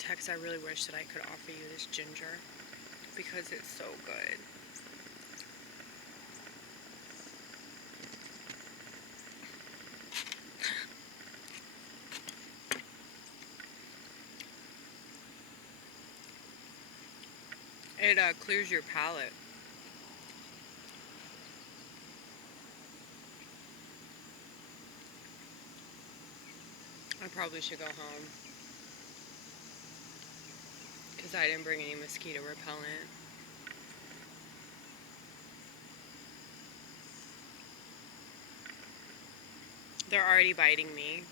Tex, I really wish that I could offer you this ginger because it's so good. It clears your palate. I probably should go home because I didn't bring any mosquito repellent. They're already biting me.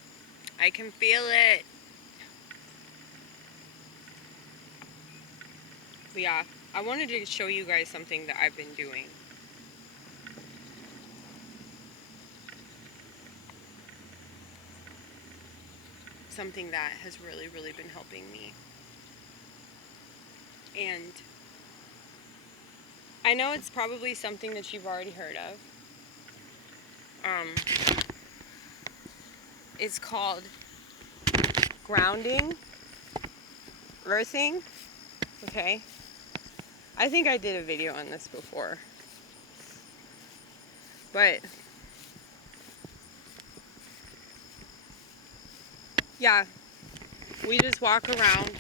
I can feel it. But yeah, I wanted to show you guys something that I've been doing. Something that has really, really been helping me. And I know it's probably something that you've already heard of. It's called grounding, earthing, okay? I think I did a video on this before. But yeah, we just walk around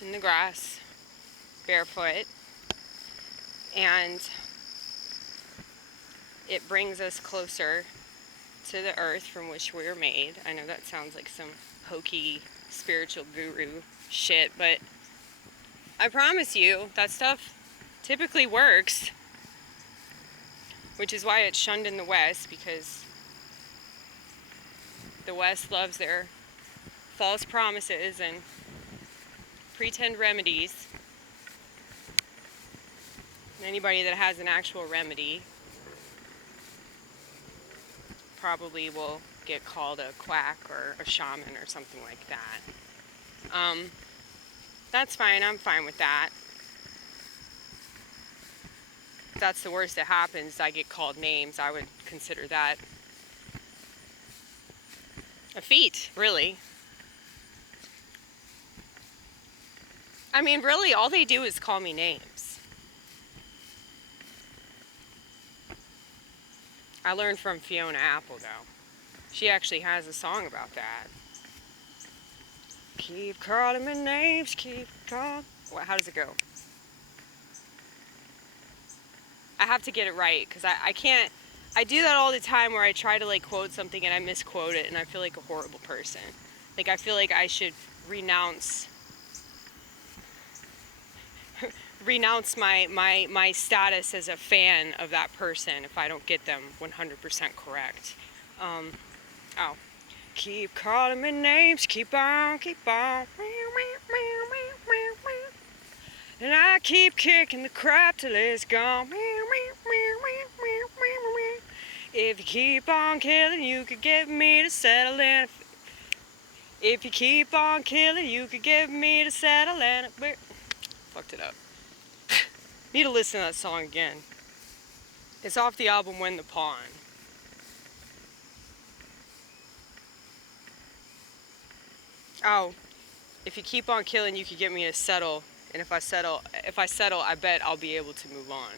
in the grass barefoot, and it brings us closer to the earth from which we were made. I know that sounds like some hokey spiritual guru shit, but I promise you that stuff typically works, which is why it's shunned in the West, because the West loves their false promises and pretend remedies. And anybody that has an actual remedy probably will get called a quack or a shaman or something like that. That's fine. I'm fine with that. If that's the worst that happens, I get called names. I would consider that a feat, really. I mean, really, all they do is call me names. I learned from Fiona Apple, though. She actually has a song about that. Keep calling me names, keep calling. How does it go? I have to get it right, because I can't. I do that all the time where I try to like quote something and I misquote it, and I feel like a horrible person. Like, I feel like I should renounce my status as a fan of that person if I don't get them 100% correct. Oh. Keep calling me names, keep on, and I keep kicking the crap till it's gone. If you keep on killing, you could get me to settle in. If you keep on killing, you could get me to settle in. Fucked it up. Need to listen to that song again. It's off the album When the Pawn. Oh, if you keep on killing, you could get me to settle. And if I settle, I bet I'll be able to move on.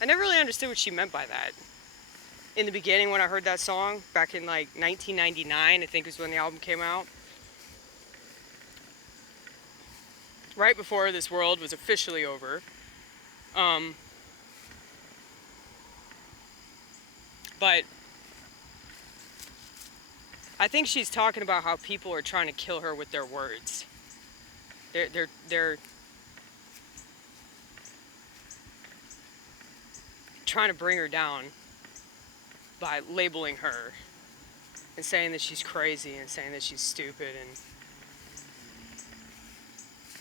I never really understood what she meant by that. In the beginning, when I heard that song, back in like 1999, I think was when the album came out. Right before this world was officially over. But I think she's talking about how people are trying to kill her with their words. They're trying to bring her down by labeling her and saying that she's crazy and saying that she's stupid.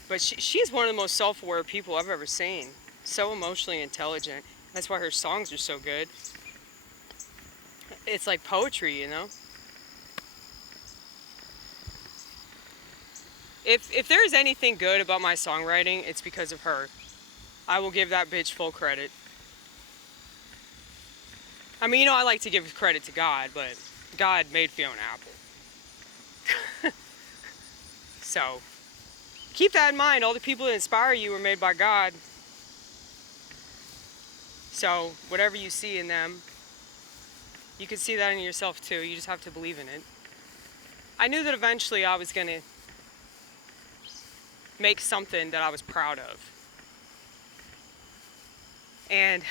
But she's one of the most self-aware people I've ever seen. So emotionally intelligent. That's why her songs are so good. It's like poetry, you know? If there's anything good about my songwriting, it's because of her. I will give that bitch full credit. I mean, you know, I like to give credit to God, but God made Fiona Apple. So, keep that in mind. All the people that inspire you were made by God. So, whatever you see in them, you can see that in yourself too. You just have to believe in it. I knew that eventually I was going to make something that I was proud of. And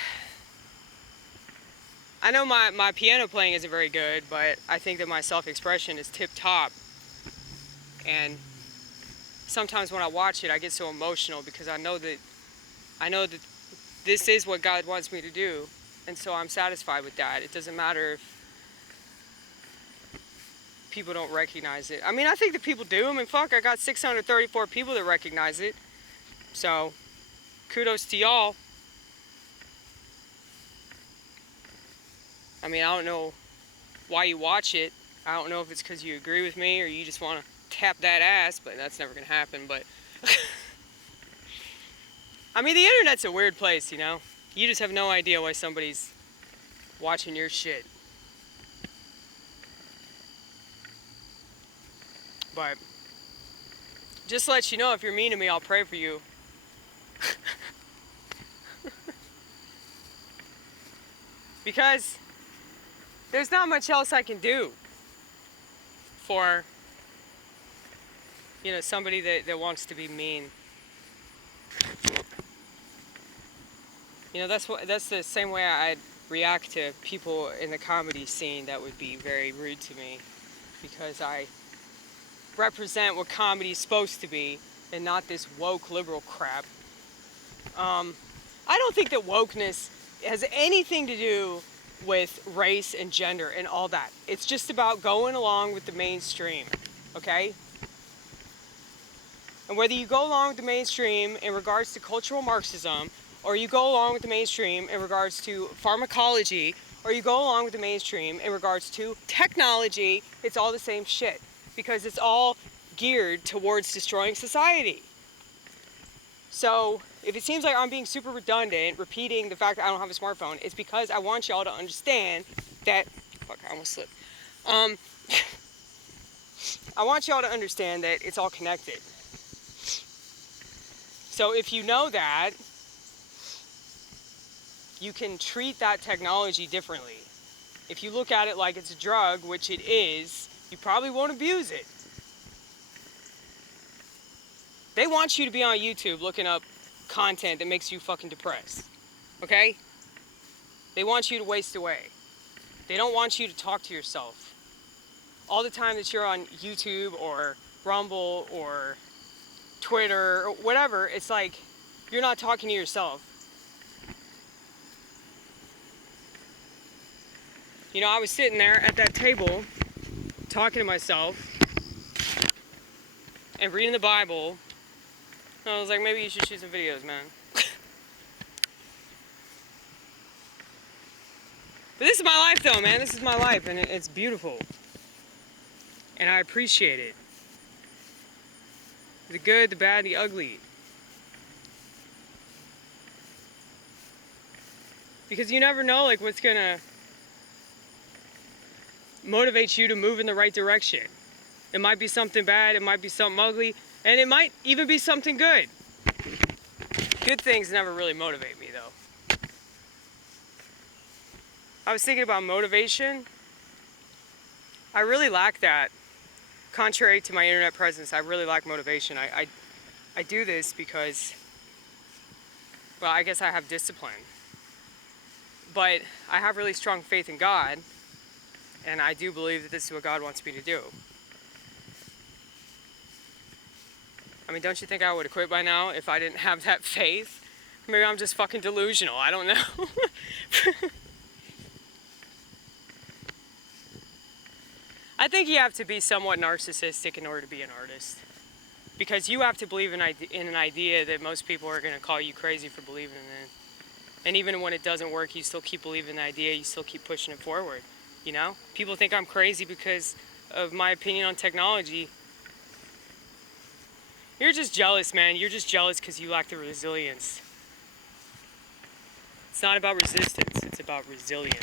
I know my piano playing isn't very good, but I think that my self-expression is tip-top. And sometimes when I watch it, I get so emotional because I know that this is what God wants me to do. And so I'm satisfied with that. It doesn't matter if people don't recognize it. I mean, I think that people do. I mean, fuck, I got 634 people that recognize it. So, kudos to y'all. I mean, I don't know why you watch it. I don't know if it's because you agree with me or you just want to tap that ass, but that's never going to happen. But, I mean, the internet's a weird place, you know? You just have no idea why somebody's watching your shit. But, just to let you know, if you're mean to me, I'll pray for you. Because there's not much else I can do for, you know, somebody that wants to be mean. You know, that's the same way I'd react to people in the comedy scene that would be very rude to me, because I represent what comedy is supposed to be and not this woke liberal crap. I don't think that wokeness has anything to do with race and gender and all that. It's just about going along with the mainstream, okay? And whether you go along with the mainstream in regards to cultural Marxism, or you go along with the mainstream in regards to pharmacology, or you go along with the mainstream in regards to technology, it's all the same shit. Because it's all geared towards destroying society. So, if it seems like I'm being super redundant, repeating the fact that I don't have a smartphone, it's because I want y'all to understand that... Fuck, I almost slipped. I want y'all to understand that it's all connected. So if you know that, you can treat that technology differently. If you look at it like it's a drug, which it is, you probably won't abuse it. They want you to be on YouTube looking up content that makes you fucking depressed. Okay? They want you to waste away. They don't want you to talk to yourself. All the time that you're on YouTube or Rumble or Twitter or whatever, it's like you're not talking to yourself. You know, I was sitting there at that table talking to myself and reading the Bible. And I was like, maybe you should shoot some videos, man. But this is my life, though, man. This is my life, and it's beautiful. And I appreciate it. The good, the bad, the ugly. Because you never know, like, what's gonna motivate you to move in the right direction. It might be something bad, it might be something ugly, and it might even be something good. Good things never really motivate me, though. I was thinking about motivation. I really lack that. Contrary to my internet presence, I really lack motivation. I do this because, well, I guess I have discipline. But I have really strong faith in God, and I do believe that this is what God wants me to do. I mean, don't you think I would have quit by now if I didn't have that faith? Maybe I'm just fucking delusional. I don't know. I think you have to be somewhat narcissistic in order to be an artist. Because you have to believe in an idea that most people are going to call you crazy for believing in it. And even when it doesn't work, you still keep believing in the idea, you still keep pushing it forward. You know? People think I'm crazy because of my opinion on technology. You're just jealous, man. You're just jealous because you lack the resilience. It's not about resistance, it's about resilience.